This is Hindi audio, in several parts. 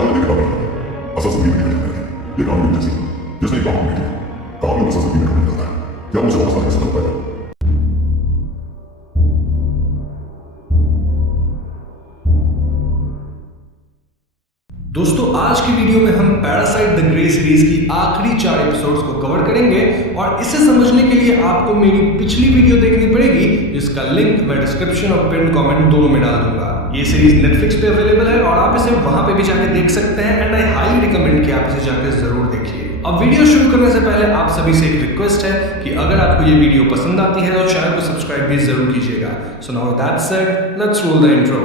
क्या आपने देखा था? असल जिंदगी में घटना है ये कहानी जैसी जिसने एक कहानी लिखी कहानी असल जिंदगी में घटना है। क्या मुझे वापस आने से पाएगा? दोस्तों आज की वीडियो में हम पैरासाइट द ग्रे सीरीज की आखिरी 4 एपिसोड्स को कवर करेंगे और इसे समझने के लिए आपको मेरी पिछली वीडियो देखनी पड़ेगी जिसका लिंक मैं डिस्क्रिप्शन और पिन कमेंट दोनों में डाल दूंगा। ये सीरीज नेटफ्लिक्स पे अवेलेबल है और आप इसे वहां पे भी जाके देख सकते हैं एंड आई हाईली रिकमेंड कि आप इसे जाके जरूर देखिए। अब वीडियो शुरू करने से पहले आप सभी से एक रिक्वेस्ट है कि अगर आपको ये वीडियो पसंद आती है तो चैनल को सब्सक्राइब भी जरूर कीजिएगा। So now that said, let's roll the intro.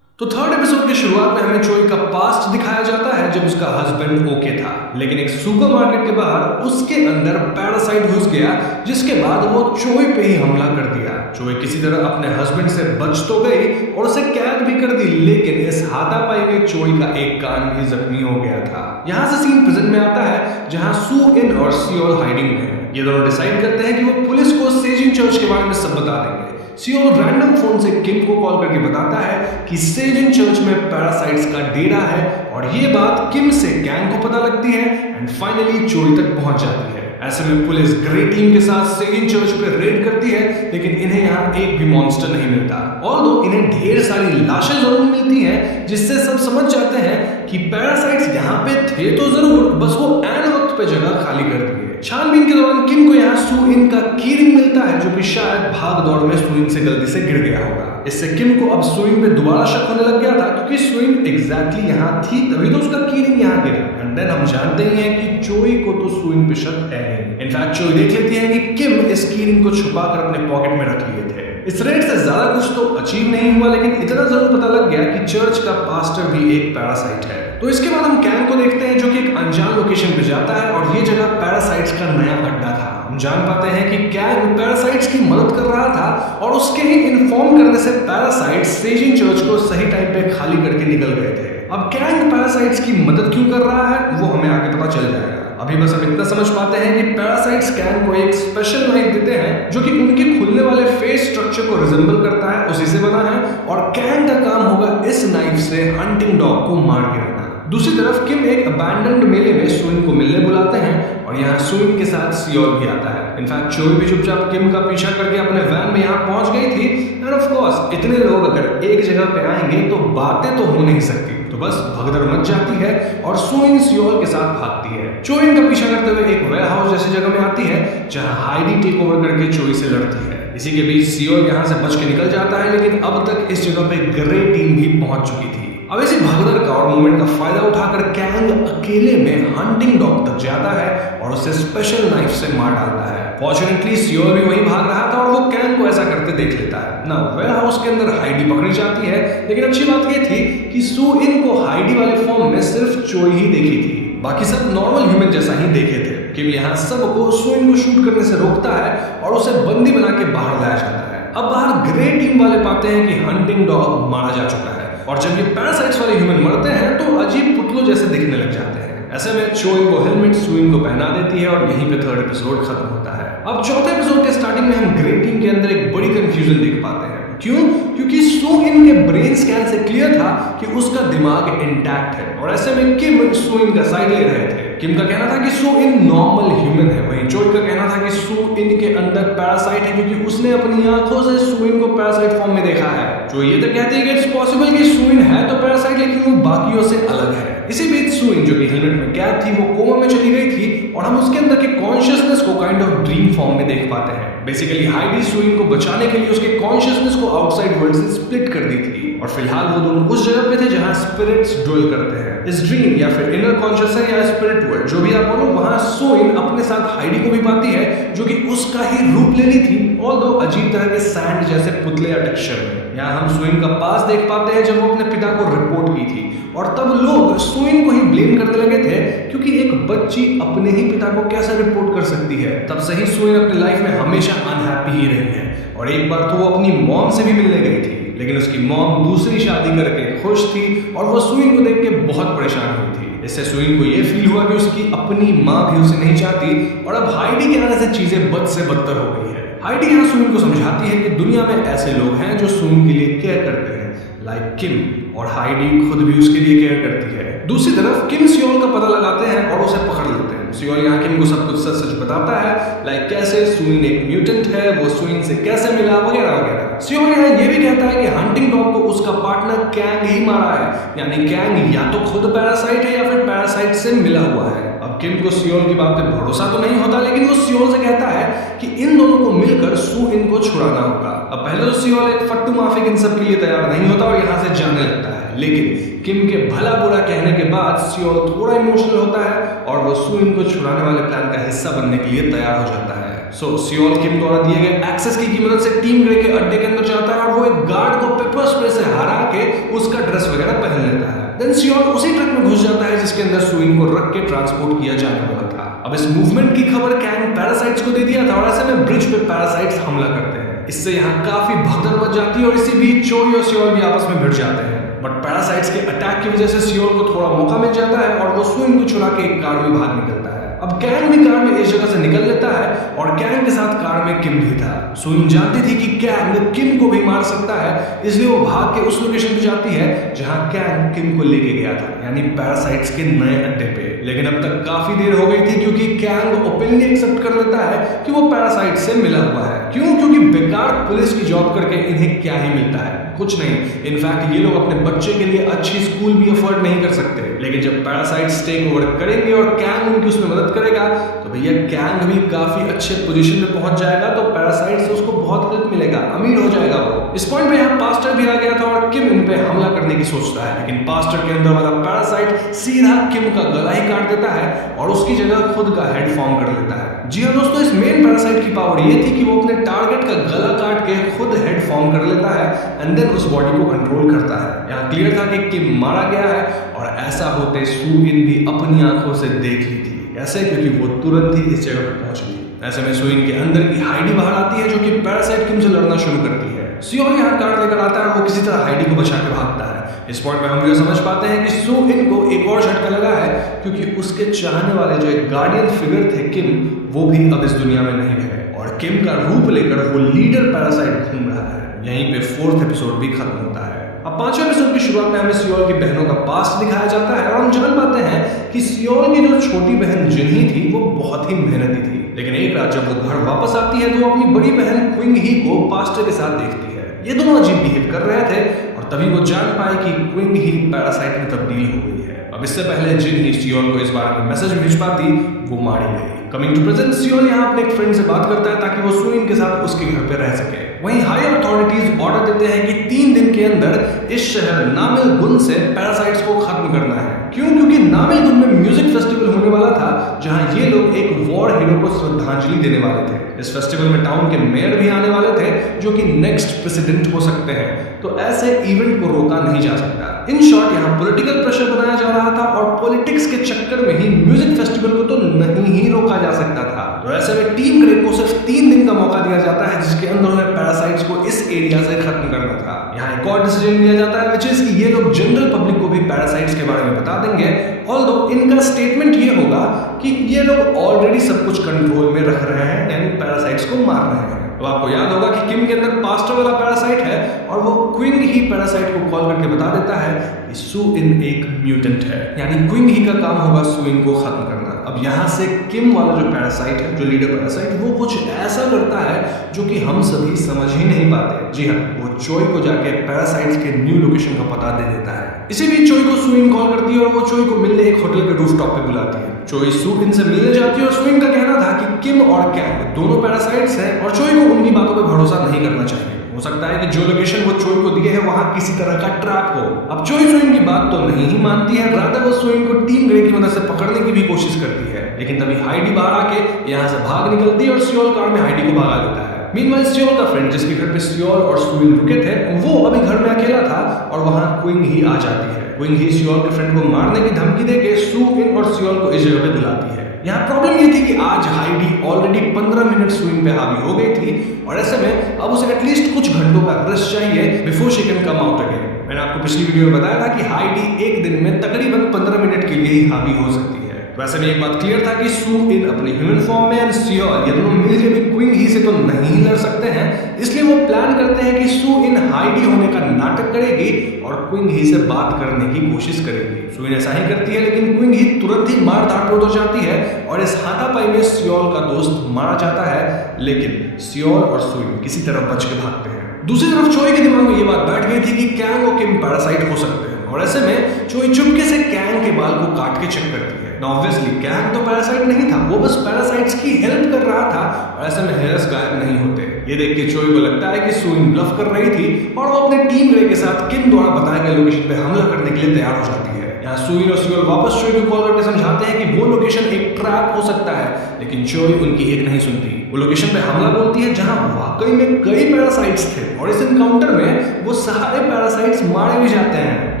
तो थर्ड एपिसोड की शुरुआत में हमें चोई का पास्ट दिखाया जाता है जब उसका हस्बैंड ओके था, लेकिन एक सुपरमार्केट के बाहर उसके अंदर पैरासाइट घुस गया जिसके बाद वो चोई पे ही हमला कर दिया। चोई किसी तरह अपने हस्बैंड से बच तो गई और उसे कैद भी कर दी, लेकिन इस हाथापाई में चोई का एक कान भी जख्मी हो गया था। यहाँ से सीन प्रेजेंट में आता है जहाँ सू इन और सियोल हाइडिंग में है। ये दोनों डिसाइड करते हैं कि वो पुलिस को सेजिन चर्च के बारे में सब बता देंगे। सियोल रैंडम फोन से किम को कॉल करके बताता है कि सेजिन चर्च में पैरासाइट्स का डेरा है और ये बात किम से गैंग को पता लगती है एंड फाइनली चोरी तक पहुंच जाती है। ऐसे में पुलिस ग्रे टीम के साथ सेजिन चर्च पे रेड करती है, लेकिन इन्हें यहाँ एक भी मॉन्स्टर नहीं मिलता। ऑल्दो इन्हें ढेर सारी लाशें जरूर मिलती हैं जिससे सब समझ जाते हैं कि पैरासाइट्स यहाँ पे थे तो जरूर, बस वो ऐन वक्त पे जगह खाली कर दी है। छानबीन के दौरान किम को यहाँ सू इन का कीरिंग मिलता है जो कि शायद भाग दौड़ में सू इन से गलती से गिर गया होगा। इससे किम को अब सू इन पे दोबारा शक होने लग गया था क्योंकि सू इन एग्जैक्टली यहाँ थी तभी तो उसका कीरिंग यहाँ गिरा। एंड देन हम जानते ही हैं कि चोई को तो सू इन पे शक है ही। इनफैक्ट चोई देख लेती है कि किम इस कीरिंग को छुपाकर अपने पॉकेट में रख लिए थे। इस रेड से ज्यादा कुछ तो अचीव नहीं हुआ, लेकिन इतना जरूर पता लग गया कि चर्च का पास्टर भी एक पैरासाइट है। तो इसके बाद हम कैंग को देखते हैं जो कि एक अनजान लोकेशन पे जाता है और ये जगह पैरासाइट्स का नया अड्डा था। हम जान पाते हैं कि कैंग पैरासाइट्स की मदद कर रहा था और उसके ही इन्फॉर्म करने से पैरासाइट्स सेजिन चर्च को सही टाइम पे खाली करके निकल गए थे। अब कैंग पैरासाइट्स की मदद क्यों कर रहा है वो हमें आगे पता चल जाएगा। अभी बस हम इतना समझ पाते हैं कि पैरासाइट्स कैंग को एक स्पेशल नाइफ देते हैं जो कि उनके खुलने वाले फेस स्ट्रक्चर को रिजेंबल करता है, उसी से बना है और कैंग का काम होगा इस नाइफ से हंटिंग डॉग को मार के रखना। दूसरी तरफ किम एक अबैंडन्ड मेले में सुइन को मिलने बुलाते हैं और यहाँ सुइन के साथ सियोल भी आता है। इनफैक्ट चोई भी चुपचाप किम का पीछा करके अपने वैन में यहाँ पहुंच गई थी एंड ऑफ कोर्स इतने लोग अगर एक जगह पे आएंगे तो बातें तो हो नहीं सकती, तो बस भगदड़ मच जाती है और सुइन सियोल के साथ भागती है। चोई इनका पीछा करते हुए एक वेयर हाउस जैसी जगह में आती है जहाँ हाइडी टेक ओवर करके चोई से लड़ती है। इसी के बीच सियोल यहाँ से बच के निकल जाता है, लेकिन अब तक इस जगह पे ग्रे टीम भी पहुंच चुकी थी। अब इसी भगदड़ का और मूवमेंट का फायदा उठाकर कैंग अकेले में हंटिंग डॉग तक जाता है और उसे स्पेशल नाइफ से मार डालता है। फॉर्चुनेटली सियोल भी वहीं भाग रहा था और वो कैंग को ऐसा करते देख लेता है ना। वेयर हाउस के अंदर हाइडी पकड़ी जाती है, लेकिन अच्छी बात ये थी कि सू इन को हाइडी वाले फॉर्म में सिर्फ चोई ही देखी थी, बाकी सब नॉर्मल ह्यूमन जैसा ही देखे थे। कि यहाँ सबको सू इन को शूट करने से रोकता है और उसे बंदी बना के बाहर लाया जाता है। अब बाहर ग्रे टीम वाले पाते हैं कि हंटिंग डॉग मारा जा चुका है और जब ये पैरासाइट्स वाले ह्यूमन मरते हैं तो अजीब पुतलों जैसे दिखने लग जाते हैं। ऐसे में चोई वो हेलमेट सू इन को पहना देती है और यहीं पे थर्ड एपिसोड खत्म होता है। अब चौथे एपिसोड के स्टार्टिंग में हम ग्रे टीम के अंदर एक बड़ी कंफ्यूजन देख पाते हैं। क्यों? क्योंकि सू इन के ब्रेन स्कैन से क्लियर था कि उसका दिमाग इंटैक्ट है और ऐसे में किम सू इन का साइड ले रहे थे। किम का कहना था कि सू इन नॉर्मल ह्यूमन है, वहीं चोई का कहना था कि सू इन के अंदर पैरासाइट है क्योंकि उसने अपनी आंखों से सू इन को पैरासाइट फॉर्म में देखा है। जो ये तो कहती है कि इट्स पॉसिबल कि सू इन है तो पैरासाइट, लेकिन वो बाकियों से अलग है। इसी बीच सू इन जो कि हेलमेट में कैद थी वो कोमा में चली गई थी और हम उसके अंदर के कॉन्शियसनेस को काइंड ऑफ ड्रीम फॉर्म में देख पाते हैं। बेसिकली हाइडी सू इन को बचाने के लिए उसके कॉन्शियसनेस को आउटसाइड वर्ल्ड से स्प्लिट कर दी थी और फिलहाल वो दोनों उस जगह पे थे जहां स्पिरिट्स ड्वेल करते हैं। इस ड्रीम या फिर इनर कॉन्शियस है या स्पिरिट वर्ल्ड जो भी आप बोलो, वहां सू इन अपने साथ हाइडी को भी पाती है जो कि उसका ही रूप ले ली थी, ऑल्दो अजीब तरह के सैंड जैसे पुतले या टेक्सचर में। यहाँ हम सू इन का पास देख पाते हैं जब वो अपने पिता को रिपोर्ट की थी और तब लोग सू इन को ही ब्लेम करने लगे थे क्योंकि एक बच्ची अपने ही पिता को कैसे रिपोर्ट कर सकती है। तब से ही सू इन अपनी लाइफ में हमेशा अनहैप्पी ही रही है और एक बार तो वो अपनी मॉम से भी मिलने गई थी, लेकिन उसकी मॉम दूसरी शादी करके खुश थी और वो सुइन को देख के बहुत परेशान हुई थी। इससे सुइन को ये फील हुआ कि उसकी अपनी माँ भी उसे नहीं चाहती और अब हाइडी के आने से चीजें बद से बदतर हो गई है। हाइडी यहाँ सुइन को समझाती है कि दुनिया में ऐसे लोग हैं जो सुइन के लिए केयर करते हैं, लाइक किम, और हाइडी खुद भी उसके लिए केयर करती है। दूसरी तरफ किम सियोल का पता लगाते हैं और उसे पकड़ लेते हैं। सियोल यहाँ किम को सब कुछ सच सच बताता है, लाइक कैसे सुइन एक म्यूटेंट है, वो सुइन से कैसे मिला, वगैरह वगैरह। सियोल यहाँ ये भी कहता है कि हंटिंग डॉग को उसका पार्टनर कैंग ही मारा है, यानी कैंग या तो खुद पैरासाइट है या फिर पैरासाइट से मिला हुआ है। अब किम को सियोल की बात पे भरोसा तो नहीं होता, लेकिन वो सियोल से कहता है कि इन दोनों को मिलकर सू इन को छुड़ाना होगा। अब पहले तो सियोल एक फट्टू माफिक इन सब के लिए तैयार नहीं होता और यहाँ से जाने लगता है, लेकिन किम के भला बुरा कहने के बाद सियोल थोड़ा इमोशनल होता है और वो सू इन को छुड़ाने वाले प्लान का हिस्सा बनने के लिए तैयार हो जाता है। सो सियोल किम द्वारा दिए गए एक्सेस की मदद से टीम ग्रे के अड्डे के अंदर जाता है और वो एक गार्ड को पेपर स्प्रे से हरा के उसका ड्रेस वगैरह पहन लेता है। देन सियोल उसी ट्रक में घुस जाता है जिसके अंदर सुइन को रख के ट्रांसपोर्ट किया जाने वाला था। अब इस मूवमेंट की खबर कैंग पैरासाइट्स को दे दिया था और ऐसे में ब्रिज पे पैरासाइट्स हमला करते हैं। इससे यहाँ काफी भगदड़ मच जाती है और इसी बीच चोई और सियोल भी आपस में भिड़ जाते हैं। बट पैरासाइट्स के अटैक की वजह से सियोल को थोड़ा मौका मिल जाता है और वो सुइन को छुड़ा के एक कार में भाग निकलता है। अब कैंग भी कार में इस जगह से निकल लेता है और कैंग के साथ कार में किम भी था। सुइन जानती थी कि कैंग किम को भी मार सकता है, इसलिए वो भाग के उस लोकेशन पे जाती है जहां कैंग किम को लेके गया था, यानी पैरासाइट्स के नए अड्डे पे। लेकिन अब तक काफी देर हो गई थी क्योंकि कैंग ओपनली एक्सेप्ट कर लेता है कि वो पैरासाइट से मिला हुआ है। क्यों? क्योंकि बेकार पुलिस की जॉब करके इन्हें क्या ही मिलता है, कुछ नहीं। इनफैक्ट ये लोग अपने बच्चे के लिए अच्छी स्कूल भी अफोर्ड नहीं कर सकते। लेकिन जब पैरासाइट्स टेक ओवर करेंगे और कैंग उनकी उसमें मदद करेगा तो भैया कैंग भी काफी अच्छे पोजीशन में पहुंच जाएगा, तो पैरासाइट से उसको बहुत हेल्प मिलेगा, अमीर हो जाएगा वो। इस पॉइंट पे यहाँ पास्टर भी आ गया था और किम इन पे हमला करने की सोचता है, लेकिन पास्टर के अंदर वाला पैरासाइट सीधा किम का गला ही काट देता है और उसकी जगह खुद का हेड फॉर्म कर लेता है। जी हाँ दोस्तों, इस मेन पैरासाइट की पावर ये थी कि वो अपने टारगेट का गला काट के खुद हेड फॉर्म कर लेता है एंड देन उस बॉडी को कंट्रोल करता है। यहाँ क्लियर था कि किम मारा गया है और ऐसा होते सू इन भी अपनी आंखों से देख ली थी, ऐसे क्योंकि वो तुरंत ही इस जगह पर पहुंच गई। ऐसे में सुइन के अंदर की हाइडी बाहर आती है जो कि पैरासाइट किम से लड़ना शुरू करती है। सियोल यहाँ कार्ड लेकर आता है और वो किसी तरह हाइडी को बचा के भागता है। इस पॉइंट पे हम ये समझ पाते हैं कि सू इन को एक और झटका लगा है क्योंकि उसके चाहने वाले जो एक गार्डियन फिगर थे किम, वो भी अब इस दुनिया में नहीं रहे और किम का रूप लेकर वो लीडर पैरासाइट घूम रहा है। यहीं पे 4th एपिसोड भी खत्म होता है। अब 5वें एपिसोड की शुरुआत में हमें सियोल की बहनों का पास्ट दिखाया जाता है और हम जान पाते हैं कि सियोल की जो छोटी बहन जिन्ही थी वो बहुत ही मेहनती थी, लेकिन एक रात जब वो घर वापस आती है तो वो अपनी बड़ी बहन क्विंग ही को पास्टर के साथ देखती है। ये दोनों अजीब बिहेव कर रहे थे और तभी वो जान पाए कि क्विंग ही पैरासाइट में तब्दील हो गई है। अब इससे पहले जिन्ही सियोल को इस बारे में मैसेज भेज पाती, वो मारी गई। कमिंग टू प्रेजेंट, सियोल यहाँ अपने एक फ्रेंड से बात करता है ताकि वो सुइन के साथ उसके घर पे रह सके। वहीं हाई अथॉरिटीज ऑर्डर देते हैं कि 3 दिन के अंदर इस शहर नामिल गुन से पैरासाइट्स को खत्म करना है। क्यों? क्योंकि नामिल गुन में म्यूजिक फेस्टिवल होने वाला था जहां ये लोग एक वॉर हीरो को श्रद्धांजलि देने वाले थे। इस फेस्टिवल में टाउन के मेयर भी आने वाले थे जो कि नेक्स्ट प्रेसिडेंट हो सकते हैं, तो ऐसे इवेंट को रोका नहीं जा सकता। इन शॉर्ट यहाँ पॉलिटिकल प्रेशर बनाया जा रहा था और पॉलिटिक्स के चक्कर में ही म्यूजिक फेस्टिवल को तो नहीं ही रोका जा सकता था। तो ऐसे में टीम ग्रे को सिर्फ 3 दिन का मौका दिया जाता है जिसके अंदर उन्हें पैरासाइट्स को इस एरिया से खत्म करना था। यहाँ एक और डिसीजन लिया जाता है विच इज कि ये लोग जनरल पब्लिक को भी पैरासाइट्स के बारे में बता देंगे, ऑल्दो इनका स्टेटमेंट ये होगा कि ये लोग ऑलरेडी सब कुछ कंट्रोल में रख रहे हैं, यानी पैरासाइट्स को मार रहे हैं। तो आपको याद होगा कि किम के अंदर पास्टर वाला पैरासाइट है और वो क्विंग ही पैरासाइट को कॉल करके बता देता है कि सू इन एक म्यूटेंट है, यानी क्विंग ही का काम होगा सू इन को खत्म करना। अब यहाँ से किम वाला जो पैरासाइट है, जो लीडर पैरासाइट, वो कुछ ऐसा करता है जो कि हम सभी समझ ही नहीं पाते। जी हाँ, वो चोई को जाके पैरासाइट्स के न्यू लोकेशन का पता दे देता है। इसी बीच चोई को सू इन कॉल करती है और वो चोई को मिलने एक होटल के रूफटॉप पे बुलाती है। चोई सू इन से मिलने जाती है और सू इन का कहना था कि किम और कैंग दोनों पैरासाइट्स हैं और चोई को उनकी बातों पे भरोसा नहीं करना चाहिए। हो सकता है कि जो लोकेशन वो चोई को दिए है वहां किसी तरह का ट्रैप हो। अब चोई सुइन की बात तो नहीं ही मानती है, रादर वो सुइन को टीम ग्रे की मदद से पकड़ने की भी कोशिश करती है, लेकिन तभी हाइडी बाहर आके यहाँ से भाग निकलती है और सियोल कार में हाइडी को भगा देता है। मीनवाइल सियोल का फ्रेंड जिसके घर पे सियोल और सुइन रुके थे, वो अभी घर में अकेला था और वहां क्विंग ही आ जाती है। क्विंग ही सियोल के फ्रेंड को मारने की धमकी देके सू इन और सियोल को इस जगह पे बुलाती है। यहाँ प्रॉब्लम ये थी कि आज हाइडी ऑलरेडी 15 मिनट सुइन पे हावी हो गई थी और ऐसे में अब उसे एटलीस्ट कुछ घंटों का रेस्ट चाहिए before she can come out again. मैंने आपको पिछली वीडियो में बताया था कि हाइडी एक दिन में तकरीबन 15 मिनट के लिए ही हावी हो सकती है। वैसे में एक बात क्लियर था कि सू इन अपने ह्यूमन फॉर्म में एंड सियोल ये दोनों मिलकर भी क्विंग ही से तो नहीं लड़ सकते हैं, इसलिए वो प्लान करते हैं कि सू इन हाइडी होने का नाटक करेगी और क्विंग ही से बात करने की कोशिश करेगी। सू इन ऐसा ही करती है, लेकिन क्विंग ही तुरंत ही मार धाड़ हो जाती है और इस हाथापाई में सियोल का दोस्त मारा जाता है, लेकिन सियोल और सू इन किसी तरह बच के भागते हैं। दूसरी तरफ चोई के दिमाग में ये बात बैठ गई थी कि कैंग और किम पैरासाइट हो सकते हैं और ऐसे में चोई चुपके से कैंग के बाल को काट के चेक करती है। ऑब्वियसली कैंग तो पैरासाइट नहीं था, वो बस पैरासाइट्स की हेल्प कर रहा था और ऐसे में हेयर्स गायब नहीं होते। ये देख के चोई को लगता है कि सू इन ब्लफ कर रही थी और वो अपने टीम ग्रे के साथ किम द्वारा बताए गए लोकेशन पे हमला करने के लिए तैयार हो जाती है। यहाँ सू इन और सियोल वापस चोई को कॉल करके समझाते हैं कि वो लोकेशन एक ट्रैप हो सकता है, लेकिन चोई उनकी एक नहीं सुनती। वो लोकेशन पे हमला बोलती है जहां वाकई में कई पैरासाइट्स थे और इस एनकाउंटर में वो सारे पैरासाइट्स मारे भी जाते हैं।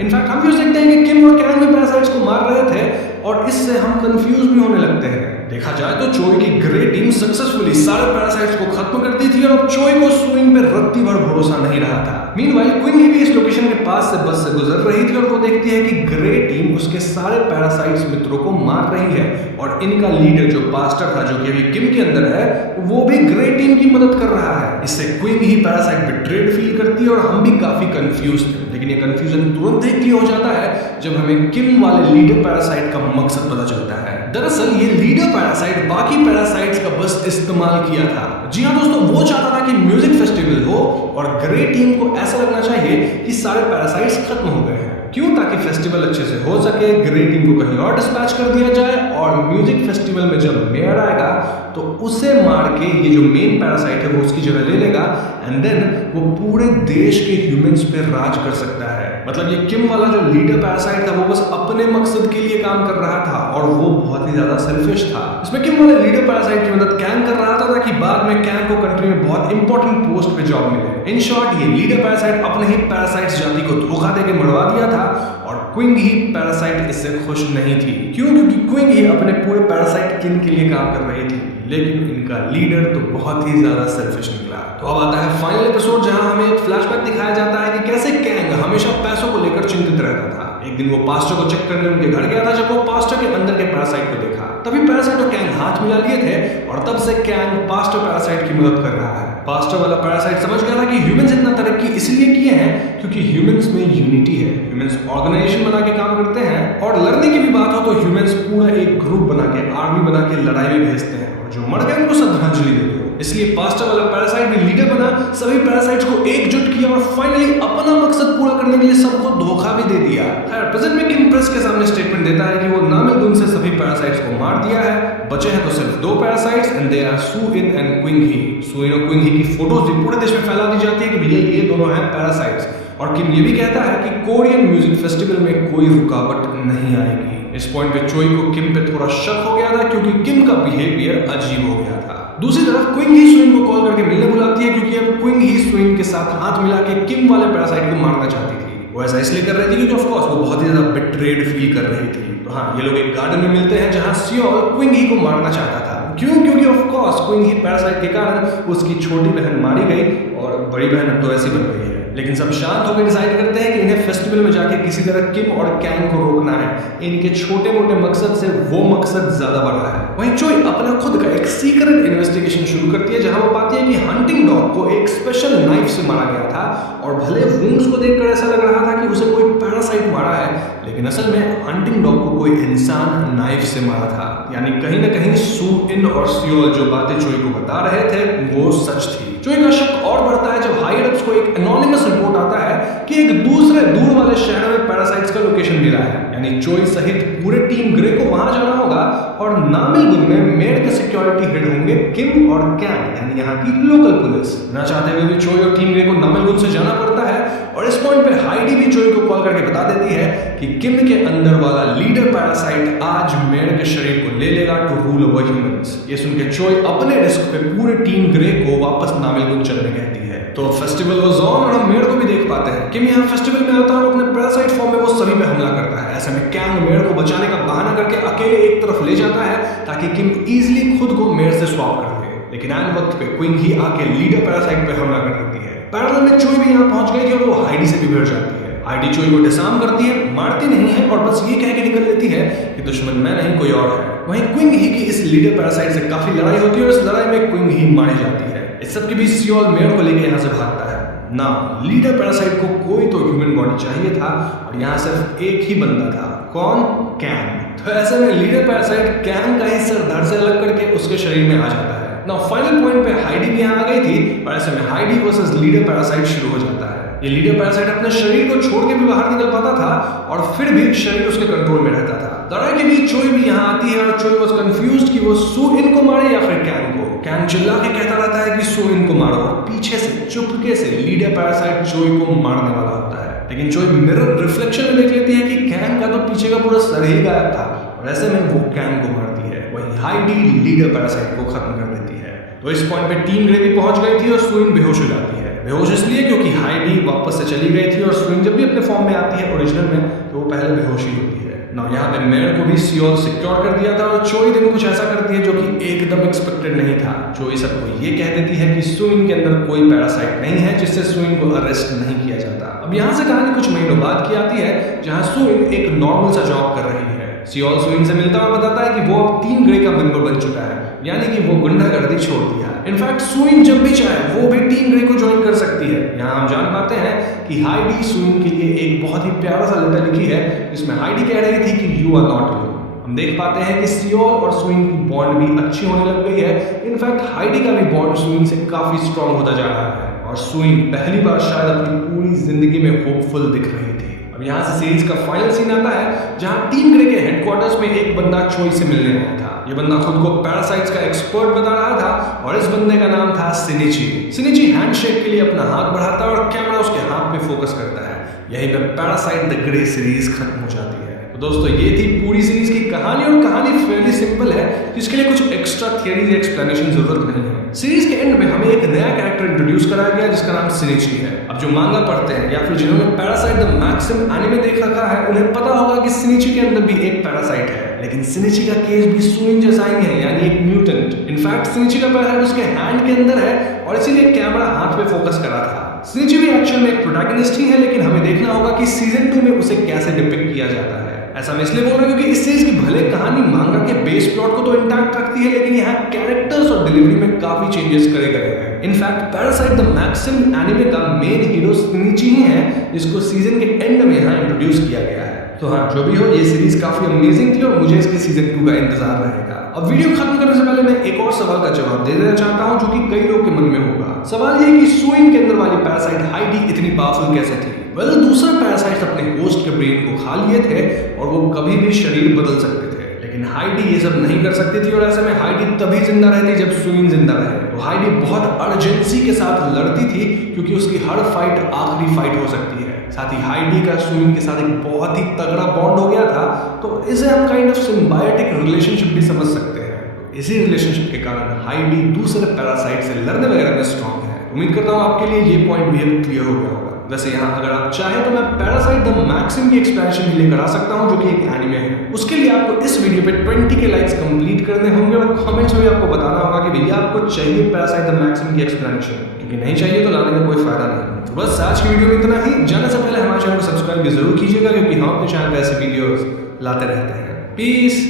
इनफैक्ट हम भी देखते हैं कि किम और कैंग भी पैरासाइट्स को मार रहे थे और इससे हम कंफ्यूज भी होने लगते हैं। देखा जाए तो चोई की ग्रे टीम सक्सेसफुली सारे पैरासाइट्स को खत्म कर दी थी और चोई को सू इन पे रत्ती भर भरोसा नहीं रहा था। मीनवाइल क्विंग भी इस लोकेशन के पास से बस से गुजर रही थी और वो देखती है कि ग्रे टीम उसके सारे पैरासाइट्स मित्रों को मार रही है और इनका लीडर जो पास्टर था, जो कि अभी किम के अंदर है, वो भी ग्रे टीम की मदद कर रहा है। इससे क्विंग ही पैरासाइट बिट्रेड फील करती है और हम भी काफी कंफ्यूज थे, लेकिन ये कंफ्यूजन तुरंत ही क्लियर हो जाता है जब हमें किम वाले लीडर पैरासाइट का मकसद पता चलता है। दरअसल ये लीडर पैरासाइट बाकी पैरासाइट्स का बस इस्तेमाल किया था। जी हाँ दोस्तों, वो चाहता था कि म्यूजिक फेस्टिवल हो और ग्रे टीम को ऐसा लगना चाहिए कि सारे पैरासाइट्स खत्म हो गए हैं। क्यों? ताकि फेस्टिवल अच्छे से हो सके, ग्रे टीम को कहीं और डिस्पैच कर दिया जाए और म्यूजिक फेस्टिवल में जब मेयर आएगा तो उसे मार के ये जो मेन पैरासाइट है वो उसकी जगह ले लेगा एंड देन वो पूरे देश के ह्यूमंस पे राज कर सकता है। मतलब ये किम वाला जो लीडर पैरासाइट था वो बस अपने मकसद के लिए काम कर रहा था और वो बहुत ही ज्यादा सेल्फिश था। इसमें किम वाले लीडर पैरासाइट की मदद कैंग कर रहा था ताकि बाद में कैंग को कंट्री में बहुत इंपॉर्टेंट पोस्ट पे जॉब मिले। इन शॉर्ट ये लीडर पैरासाइट अपने ही पैरासाइट्स जाति को धोखा देके मरवा दिया था और क्विंग ही पैरासाइट इससे खुश नहीं थी। क्यों? क्योंकि क्विंग ही अपने पूरे पैरासाइट किन के लिए काम कर रही थी, लेकिन इनका लीडर तो बहुत ही ज्यादा सेल्फिश निकला। तो अब आता है फाइनल एपिसोड जहां हमें एक फ्लैशबैक दिखाया जाता है कि कैसे कैंग हमेशा पैसों को लेकर चिंतित रहता था। एक दिन वो पास्टर को चेक करने उनके घर गया था। जब वो पास्टर के अंदर के पैरासाइट को देखा तभी पैरासाइट और कैंग हाथ मिला लिए थे और तब से कैंग पास्टर पैरासाइट की मदद कर रहा है। पास्टर वाला पैरासाइट समझ गया था कि ह्यूमंस इतना तरक्की इसलिए किए हैं क्योंकि ह्यूमंस में यूनिटी है। ह्यूमंस ऑर्गेनाइजेशन बना के काम करते हैं और लड़ने की भी बात हो तो ह्यूमंस पूरा एक ग्रुप बना के, आर्मी बना के लड़ाई में भेजते हैं और जो मर गए उनको श्रद्धांजलि देते हैं। इसलिए पास्टर वाला पैरासाइट भी लीडर बना, सभी पैरासाइट्स को एकजुट किया और फाइनली अपना मकसद पूरा करने के लिए सबको धोखा भी दे दिया। खैर प्रेजेंट में किम प्रेस के सामने स्टेटमेंट देता है कि वो नामिल से सभी पैरासाइट्स को मार दिया है, बचे हैं तो सिर्फ 2 पैरासाइट्स एंड दे आर सू इन एंड क्विंग ही। सू इन और क्विंग ही की फोटोज भी पूरे देश में फैला दी जाती है कि भैया ये दोनों हैं पैरासाइट्स। और किम ये भी कहता है कि कोरियन म्यूजिक फेस्टिवल में कोई रुकावट नहीं आएगी। इस पॉइंट पे चोई को किम पे थोड़ा शक हो गया था क्योंकि किम का बिहेवियर अजीब हो गया था। दूसरी तरफ क्विंग ही स्विंग को कॉल करके मिलने बुलाती है क्योंकि अब क्विंग ही स्विंग के साथ हाथ मिला के किम वाले पैरासाइट को मारना चाहती थी। वो ऐसा इसलिए कर रही थी क्योंकि ऑफ कोर्स वो बहुत ही ज्यादा बिट्रेड फील कर रही थी। तो हाँ, ये लोग एक गार्डन में मिलते हैं जहां सियोल क्विंग ही को मारना चाहता था। क्यों? क्योंकि of course Qing he parasite के कारण उसकी छोटी बहन मारी गई और बड़ी बहन अब तो ऐसी बन गई है। लेकिन सब शांत होकर डिसाइड करते हैं कि इन्हें फेस्टिवल में जाके किसी तरह किम और कैंग को रोकना है। इनके छोटे मोटे मकसद से वो मकसद ज्यादा बड़ा है। वहीं चोई अपना खुद का एक सीक्रेट इन्वेस्टिगेशन शुरू करती है जहां वो पाती है कि हंटिंग डॉग को एक स्पेशल नाइफ से मारा गया था और भले वुंड्स को देखकर ऐसा लग रहा था कि उसे कोई पैरासाइट मारा है, लेकिन असल में हंटिंग डॉग को कोई इंसान नाइफ से मारा था। यानी कहीं ना कहीं सू इन और सियोल जो बातें चोई को बता रहे थे वो सच थी। चोई का शक और बढ़ता है जब हायर अप्स को एक एनोनिमस रिपोर्ट आता है कि एक दूसरे दूर वाले शहर में पैरासाइट्स का लोकेशन मिला है। यानी चोई सहित पूरे टीम ग्रे को वहां जाना होगा और नामिल गुन में मेड के सिक्योरिटी हेड होंगे किम और कैंग, यानी यहाँ की लोकल पुलिस। ना चाहते हुए भी चोई और टीम ग्रे को नामिल गुन से जाना पड़ता है और इस पॉइंट पे हाइडी भी चोई को कॉल करके बता देती है कि किम के अंदर वाला लीडर पैरासाइट आज मेड के शरीर को ले लेगा टू रूल ओवर ह्यूमंस। ये सुन के चोई अपने रिस्क पे पूरे टीम ग्रे को वापस नामिल गुन चलने कहती है। तो फेस्टिवल वाज ऑन और हम मेड को भी देख पाते हैं। किम यहाँ फेस्टिवल में आता है और अपने पैरासाइट फॉर्म में वो सभी पे हमला करता है। ऐसे में कैंग मेड को बचाने का बहाना करके अकेले एक तरफ ले जाता है ताकि किम इजीली खुद को मेड से स्वैप कर ले। लेकिन ऐन वक्त पे क्विंग ही आके लीडर पैरासाइट पे हमला कर देती है। पैरेलल में चोई भी यहाँ पहुंच गई थी और वो हाइडी से भी भिड़ जाती है। हाइडी चोई को डिसआर्म करती है, मारती नहीं है और बस ये कह के निकल लेती है कि दुश्मन मैं नहीं कोई और है। वहीं क्विंग ही की इस लीडर पैरासाइट से काफी लड़ाई होती है और इस लड़ाई में क्विंग ही मारी जाती है। इस सब के बीच सियोल मेयर को लेकर यहाँ से भागता है ना। लीडर पैरासाइट को कोई तो ह्यूमन बॉडी चाहिए था और यहाँ सिर्फ एक ही बंदा था। कौन? कैंग। तो ऐसे में लीडर पैरासाइट कैंग का ही सर धड़ से अलग करके उसके शरीर में आ जाता है ना। फाइनल पॉइंट पे हाइडी भी यहाँ आ गई थी और ऐसे में हाइडी वर्सेस लीडर पैरासाइट शुरू हो जाता है। ये लीडर पैरासाइट अपने शरीर को छोड़ के भी बाहर निकल पाता था और फिर भी शरीर उसके कंट्रोल में रहता था। लड़ाई के बीच चोई भी यहाँ आती है और चोई वाज कंफ्यूज्ड कि वो सू इन को मारे या फिर कैंग को। कैंग चिल्ला के कहता रहता है कि सू इन को मारो और पीछे से चुपके से लीडर पैरासाइट चोई को मारने वाला होता है। लेकिन चोई मिरर रिफ्लेक्शन में देख लेती है कि कैंग का तो पीछे का पूरा सर ही गायब था और ऐसे में वो कैंग को मारती है। वही हाइडी लीडर पैरासाइट को खत्म कर देती है। तो इस पॉइंट पे टीम ग्रे भी पहुंच गई थी और सुइन बेहोश हो जाती है। बेहोश इसलिए क्योंकि हाइडी वापस से चली गई थी और सुइन जब भी अपने फॉर्म में आती है ओरिजिनल में तो वो पहले बेहोश ही होती है ना। यहाँ पे मेयर को भी सियोल सिक्योर कर दिया था और चोई दिन कुछ ऐसा करती है जो कि एकदम एक्सपेक्टेड नहीं था। चोई सबको ये कह देती है कि सुइन के अंदर कोई पैरासाइट नहीं है जिससे सुइन को अरेस्ट नहीं किया जाता। अब यहाँ से कहानी कुछ महीनों बाद की आती है जहाँ सुइन एक नॉर्मल सा जॉब कर रही है। सियोल सुइन से मिलता हुआ बताता है कि वो अब टीम ग्रे का मेंबर बन चुका है, यानी कि वो गुंडागर्दी छोड़ दिया। इनफैक्ट सुइन जब भी चाहे वो भी टीम ग्रे को ज्वाइन कर सकती है। यहाँ हम जान पाते हैं कि हाइडी सुइन के लिए एक बहुत ही प्यारा सा लेटर लिखी है जिसमें हाइडी कह रही थी कि यू आर नॉट अलोन। हम देख पाते हैं कि सियोल और सुइन की बॉन्ड भी अच्छी होने लग गई है। इनफैक्ट हाइडी का भी बॉन्ड सुइन से काफी स्ट्रांग होता जा रहा है और सुइन पहली बार शायद अपनी पूरी जिंदगी में होपफुल दिख रही थी। अब यहाँ से सीरीज का फाइनल सीन आता है जहाँ टीम ग्रे के हेडक्वार्टर्स में एक बंदा चोई से मिलने आया था। ये बंदा खुद को पैरासाइट्स का एक्सपर्ट बता रहा था और इस बंदे का नाम था सिनिची। सिनिची हैंडशेक के लिए अपना हाथ बढ़ाता है और कैमरा उसके हाथ पे फोकस करता है। यहीं पे पैरासाइट द ग्रे सीरीज खत्म हो जाती है। तो दोस्तों ये थी पूरी सीरीज की कहानी और कहानी फेयरली सिंपल है जिसके लिए कुछ एक्स्ट्रा थियरीज या एक्सप्लेनेशन जरूरत नहीं है। सीरीज के एंड में हमें एक नया कैरेक्टर इंट्रोड्यूस कराया गया जिसका नाम सिनिची है। अब जो मांगा पढ़ते हैं या फिर जिन्होंने पैरासाइट द मैक्सिम एनीमे देख रखा है उन्हें पता होगा कि सिनिची के अंदर भी एक पैरासाइट है। लेकिन सिनिची का केस भी सुइन जैसा ही है, यानी एक म्यूटेंट। इनफैक्ट सिनिची का पैरासाइट उसके हैंड के अंदर है और इसीलिए कैमरा हाथ पे फोकस करा था। सिनिची भी एक्चुअल में एक प्रोटैगनिस्ट ही है, लेकिन हमें देखना होगा कि सीजन 2 में उसे कैसे डिपिक्ट किया जाता है। ऐसा मैं इसलिए बोल रहा हूँ क्योंकि इस सीरीज की भले कहानी मांगा के बेस प्लॉट को तो इंटैक्ट रखती है, लेकिन यहाँ कैरेक्टर्स और डिलीवरी में काफी चेंजेस करे गए हैं। In fact Parasyte the Maxim anime का मेन हीरो सिनिची ही है जिसको सीजन के एंड में यहाँ इंट्रोड्यूस किया गया है। तो हाँ, जो भी हो ये सीरीज काफी अमेजिंग थी और मुझे इसके सीजन 2 का इंतजार रहेगा। अब वीडियो खत्म करने से पहले मैं एक और सवाल का जवाब दे देना चाहता हूँ जो कि कई लोग के मन में होगा। सवाल ये कि सुइन के अंदर वाली पैरासाइट हाइडी इतनी पावरफुल कैसे थी? वेल, दूसरा पैरासाइट अपने होस्ट के ब्रेन को खा लिए थे और वो कभी भी शरीर बदल सकते थे, लेकिन हाइडी ये सब नहीं कर सकती थी और ऐसे में हाइडी तभी जिंदा रहती जब सुइन जिंदा रहे। तो हाइडी बहुत अर्जेंसी के साथ लड़ती थी क्योंकि उसकी हर फाइट आखिरी फाइट हो सकती है। साथ ही हाइडी का सुइन के साथ एक बहुत ही तगड़ा बॉन्ड हो गया था, तो इसे हम काइंड ऑफ सिम्बायोटिक रिलेशनशिप भी समझ सकते हैं। इसी रिलेशनशिप के कारण हाइडी दूसरे पैरासाइट से लड़ने वगैरह में स्ट्रॉन्ग है। उम्मीद करता हूँ आपके लिए ये पॉइंट भी अब क्लियर हो गया होगा। वैसे यहाँ अगर आप चाहें तो मैं पैरासाइट द मैक्सिम की एक्सप्लेनेशन भी लेकर आ सकता हूँ जो कि एक एनीमे है। उसके लिए आपको इस वीडियो पे 20 के लाइक्स कंप्लीट करने होंगे और कमेंट्स में भी आपको बताना होगा कि भैया आपको चाहिए पैरासाइट द मैक्सिम की एक्सप्लेनेशन, क्योंकि नहीं चाहिए तो लाने का कोई फायदा नहीं। तो बस आज की वीडियो में इतना ही। जाने से पहले हमारे चैनल को सब्सक्राइब भी जरूर कीजिएगा क्योंकि हम अपने चैनल पर ऐसे वीडियोस लाते रहते हैं। पीस।